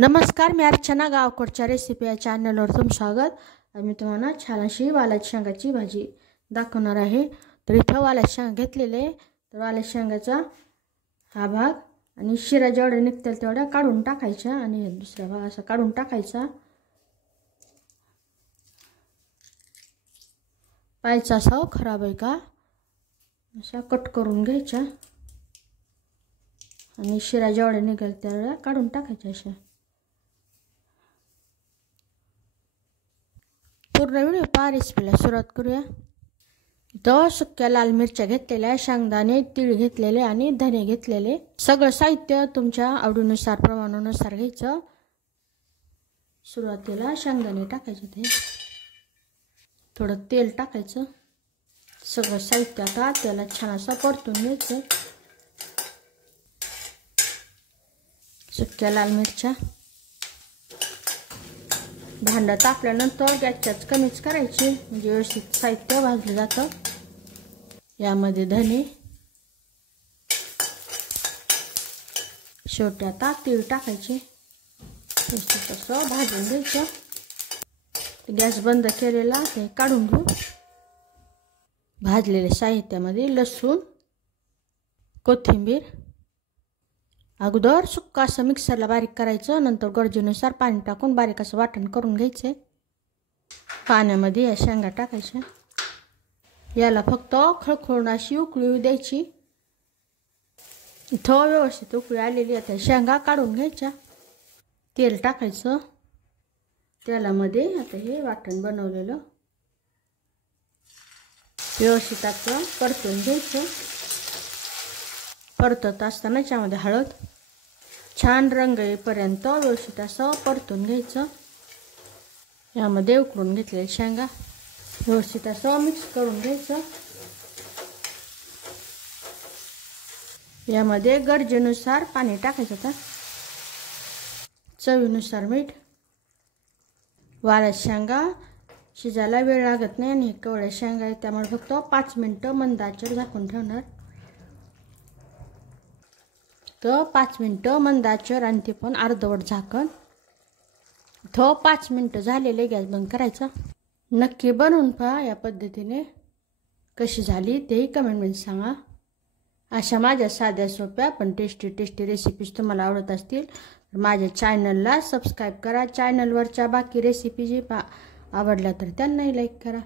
नमस्कार, मी अर्चना गावकडच्या रेसिपी या चॅनलवर तुमचं स्वागत. मी तुम्हाला छान अशी वालाच्या शेंगाची भाजी दाखवणार आहे. तर इथं वालाच्या शेंगा घेतलेले, तर वालाच्या शेंगाचा हा भाग आणि शिरा जेवढ्या निघतील तेवढ्या काढून टाकायच्या आणि दुसरा भाग असा काढून टाकायचा. पायचा असा खराब आहे का असा कट करून घ्यायचा आणि शिरा जेवढ्या निघेल तेवढ्या काढून टाकायच्या. अशा पूर्ण व्हिडिओ पहा. रेसिपीला सुरुवात करूया. इथं सुक्या लाल मिरच्या घेतलेल्या, शेंगदाणे, तीळ घेतलेले आणि धने घेतलेले. सगळं साहित्य तुमच्या आवडीनुसार प्रमाणानुसार घ्यायचं. सुरुवातीला शेंगदाणे टाकायचे, ते थोडं तेल टाकायचं. सगळं साहित्य आता त्याला छान असं परतून घ्यायचं. सुक्या लाल मिरच्या भांडं तापल्यानंतर गॅसच्याच कमीच करायची, म्हणजे व्यवस्थित साहित्य भाजलं जातं. यामध्ये धने, शेवटी आता तीळ टाकायचे. व्यवस्थित असं भाजून घ्यायचं. गॅस बंद केलेला ते काढून घेऊ. भाजलेल्या साहित्यामध्ये लसूण, कोथिंबीर अगोदर सुक्का असं मिक्सरला बारीक करायचं. नंतर गरजेनुसार पाणी टाकून बारीक असं वाटण करून घ्यायचं. पाण्यामध्ये या शेंगा टाकायच्या. याला फक्त खळखळून अशी उकळी द्यायची. इथं व्यवस्थित उकळी आलेली आता शेंगा काढून घ्यायच्या. तेल टाकायचं. तेलामध्ये आता हे वाटण बनवलेलं व्यवस्थित असं परतून घ्यायचं. परतत असताना यामध्ये हळद, छान रंग येईपर्यंत व्यवस्थित असं परतून घ्यायचं. यामध्ये उकळून घेतलेले शेंगा व्यवस्थित असं मिक्स करून घ्यायचं. यामध्ये गरजेनुसार पाणी टाकायचं. आता चवीनुसार मीठ. वालाच्या शेंगा शिजायला वेळ लागत नाही आणि कवळ्या शेंगा आहे त्यामुळे फक्त 5 मिनिटं मंद आचेवर झाकून ठेवणार. तर 5 मिनिटं मंद आचेवर आणि ते पण अर्धवट झाकण. इथं 5 मिनिटं झालेले, गॅस बंद करायचा. नक्की बनवून पहा. या पद्धतीने कशी झाली तेही कमेंटमध्ये सांगा. अशा माझ्या साध्या सोप्या पण टेस्टी रेसिपीज तुम्हाला आवडत असतील तर माझ्या चॅनलला सबस्क्राईब करा. चॅनलवरच्या बाकी रेसिपी जी आवडल्या तर त्यांनाही लाईक करा.